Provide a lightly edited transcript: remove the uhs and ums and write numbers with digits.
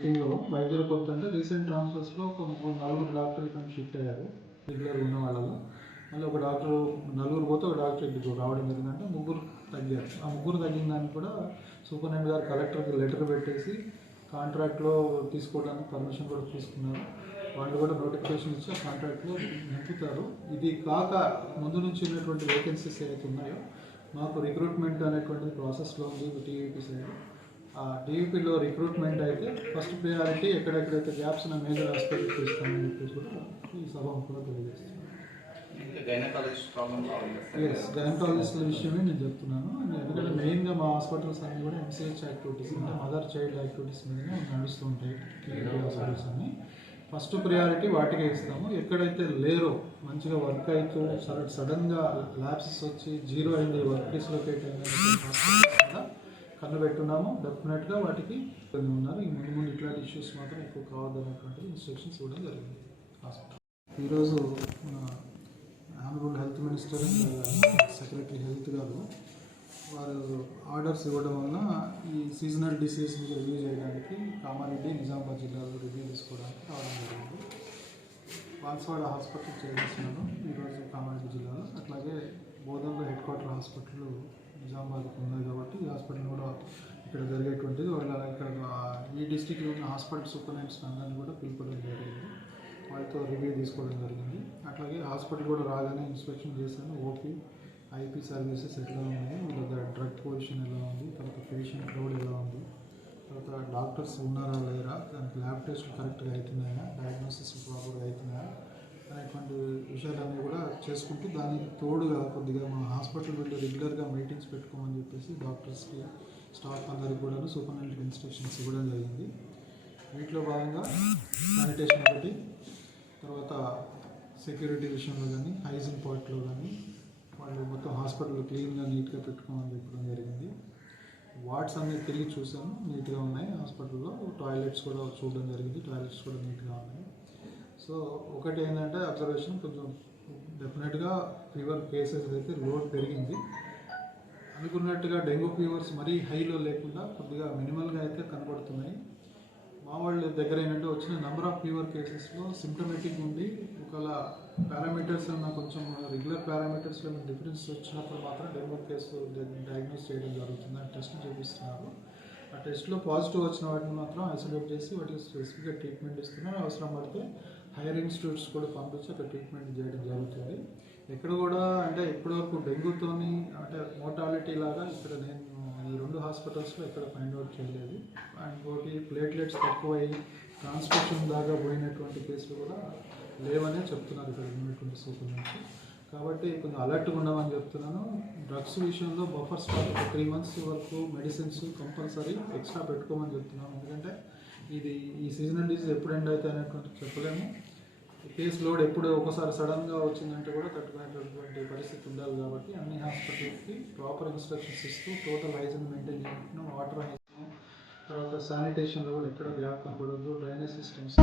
మీటింగ్‌లో వైద్యుల కొరత అంటే రీసెంట్ ట్రాన్స్ఫర్స్‌లో ఒక నలుగురు డాక్టర్లు ఇక్కడ షిఫ్ట్ అయ్యారు. రెగ్యులర్‌గా ఉన్న వాళ్ళలో. మళ్ళీ ఒక డాక్టరు నలుగురు పోతే ఒక డాక్టర్ ఇంటికి రావడం జరిగిందంటే ముగ్గురు తగ్గారు. ఆ ముగ్గురు తగ్గిన దానికి కూడా సూపరింటెండెంట్ గారు కలెక్టర్కి లెటర్ పెట్టేసి కాంట్రాక్ట్లో తీసుకోవడానికి పర్మిషన్ కూడా తీసుకున్నారు. వాళ్ళు కూడా నోటిఫికేషన్ ఇచ్చి ఆ కాంట్రాక్ట్లో నింపుతారు. ఇది కాక ముందు నుంచి ఉన్నటువంటి వేకెన్సీస్ ఏవైతే ఉన్నాయో మాకు రిక్రూట్మెంట్ అనేటువంటిది ప్రాసెస్లో ఉంది టీవీపీ సైడ్. టీవీపీలో రిక్రూట్మెంట్ అయితే ఫస్ట్ ప్రయారిటీ ఎక్కడెక్కడైతే గ్యాప్స్ ఉన్న మేజర్ హాస్పిటల్స్ ఇస్తామని చెప్పేసి కూడా ఈ సభలో తెలియజేస్తున్నాను. ఎస్ గైనకాలజిస్ట్ల విషయమే నేను చెప్తున్నాను. ఎందుకంటే మెయిన్గా మా హాస్పిటల్స్ అన్నీ కూడా ఎంసీహెచ్ యాక్టివిటీస్ అంటే మదర్ చైల్డ్ యాక్టివిటీస్ మీదనే నడుస్తూ ఉంటాయి హాస్పిటల్స్ అన్నీ. ఫస్ట్ ప్రయారిటీ వాటికే ఇస్తాము. ఎక్కడైతే లేరో మంచిగా వర్క్ అవుతూ సడన్గా ల్యాబ్సెస్ వచ్చి జీరో అయింది వర్క్ డిస్లొకేట్ అయిన కన్ను పెట్టున్నాము. డెఫినెట్గా వాటికి ఉన్నారు. ఈ ముందు ముందు ఇట్లాంటి ఇష్యూస్ మాత్రం ఎక్కువ కావద్దనేటువంటి ఇన్స్ట్రక్షన్స్ ఇవ్వడం జరిగింది హాస్పిటల్. ఈరోజు మన honourable health minister and secretary health గారు వారు ఆర్డర్స్ ఇవ్వడం వల్ల ఈ సీజనల్ డిసీజ్ మీద రివ్యూ చేయడానికి కామారెడ్డి నిజామాబాద్ జిల్లాలో రివ్యూ తీసుకోవడానికి రావడం జరిగింది. బాన్స్వాడ హాస్పిటల్ చేస్తున్నాను ఈరోజు కామారెడ్డి జిల్లాలో. అట్లాగే బోధనలో హెడ్ క్వార్టర్ హాస్పిటల్ నిజామాబాద్కి ఉన్నాయి కాబట్టి ఈ హాస్పిటల్ కూడా ఇక్కడ జరిగేటువంటిది. వాళ్ళ ఇక్కడ ఈ డిస్టిక్లో ఉన్న హాస్పిటల్ సూపరింటెండెంట్స్ అందరినీ కూడా పిలుపుకోవడం జరిగింది. వాళ్ళతో రివ్యూ తీసుకోవడం జరిగింది. అట్లాగే హాస్పిటల్ కూడా రాగానే ఇన్స్పెక్షన్ చేశాను. ఓపీ ఐపీ సర్వీసెస్ ఎట్లా ఉన్నాయి, వీళ్ళ డ్రగ్ పొజిషన్ ఎలా ఉంది, తర్వాత పేషెంట్ లోడ్ ఎలా ఉంది, తర్వాత డాక్టర్స్ ఉన్నారా లేరా, దానికి ల్యాబ్ టెస్ట్లు కరెక్ట్గా అవుతున్నాయా, డయాగ్నోసిస్ ప్రాపర్గా అవుతున్నాయా అనేటువంటి విషయాలన్నీ కూడా చేసుకుంటూ దానికి తోడుగా కొద్దిగా మా హాస్పిటల్ వెళ్ళి రెగ్యులర్గా మీటింగ్స్ పెట్టుకోమని చెప్పేసి డాక్టర్స్కి స్టాఫ్ అందరికి కూడా సూపరింటెండెంట్ ఇన్స్ట్రక్షన్స్ ఇవ్వడం జరిగింది. వీటిలో భాగంగా శానిటేషన్ ఒకటి, తర్వాత సెక్యూరిటీ విషయంలో కానీ హైజీన్ పార్ట్లో కానీ వాళ్ళు మొత్తం హాస్పిటల్ క్లీన్గా నీట్గా పెట్టుకోమని చెప్పడం జరిగింది. వార్డ్స్ అన్నీ తిరిగి చూసాను, నీట్గా ఉన్నాయి. హాస్పిటల్లో టాయిలెట్స్ కూడా చూడడం జరిగింది, టాయిలెట్స్ కూడా నీట్గా ఉన్నాయి. సో ఒకటి ఏంటంటే అబ్జర్వేషన్ కొంచెం డెఫినెట్గా ఫీవర్ కేసెస్ అయితే లోడ్ పెరిగింది. అనుకున్నట్టుగా డెంగ్యూ ఫీవర్స్ మరీ హైలో లేకుండా కొద్దిగా మినిమల్గా అయితే కనబడుతున్నాయి. మా వాళ్ళ దగ్గర ఏంటంటే వచ్చిన నెంబర్ ఆఫ్ ఫీవర్ కేసెస్లో సిమ్టమేటిక్ ఉండి ఒకవేళ పారామీటర్స్ అన్న కొంచెం రెగ్యులర్ పారామీటర్స్లో డిఫరెన్స్ వచ్చినప్పుడు మాత్రం డెంగ్యూ కేసు డయాగ్నోస్ చేయడం జరుగుతుంది. ఆ టెస్ట్ చూపిస్తున్నారు. ఆ టెస్ట్లో పాజిటివ్ వచ్చిన వాటిని మాత్రం ఐసోలేట్ చేసి వాటికి స్పెసిఫిక్గా ట్రీట్మెంట్ ఇస్తున్నారు. అవసరం పడితే హైయర్ ఇన్స్టిట్యూట్స్ కూడా పంపించి అక్కడ ట్రీట్మెంట్ చేయడం జరుగుతుంది. ఎక్కడ కూడా అంటే ఇప్పటివరకు డెంగ్యూతోని అంటే మోర్టాలిటీ లాగా ఇక్కడ నేను ఈ రెండు హాస్పిటల్స్లో ఎక్కడ ఫైండ్ అవుట్ చేయలేదు. అండ్ ఇంకోటి ప్లేట్లెట్స్ తక్కువై ట్రాన్స్మిషన్ దాకా పోయినటువంటి కేసులు కూడా లేవనే చెప్తున్నారు ఇక్కడ ఉన్నటువంటి సూపర్ నుంచి. కాబట్టి కొంచెం అలర్ట్గా ఉండమని చెప్తున్నాను. డ్రగ్స్ విషయంలో బఫర్ స్టాక్ 3 months వరకు మెడిసిన్స్ కంపల్సరీ ఎక్స్ట్రా పెట్టుకోమని చెప్తున్నాను. ఎందుకంటే ఇది ఈ సీజనల్ డిసీజ్ ఎప్పుడు ఎండ్ అవుతాయి అనేటువంటి చెప్పలేము. కేసు లోడ్ ఎప్పుడు ఒకసారి సడన్గా వచ్చిందంటే కూడా తట్టుకునేటటువంటి పరిస్థితి ఉండాలి. కాబట్టి అన్ని హాస్పిటల్స్కి ప్రాపర్ ఇన్స్ట్రక్షన్స్ ఇస్తూ టోటల్ హైజీన్ మెయింటైన్ చేస్తున్నాం. వాటర్ హైజీన్, తర్వాత శానిటేషన్లో కూడా ఎక్కడ గ్యాప్ కనపడద్దు, డ్రైనేజ్ సిస్టమ్స్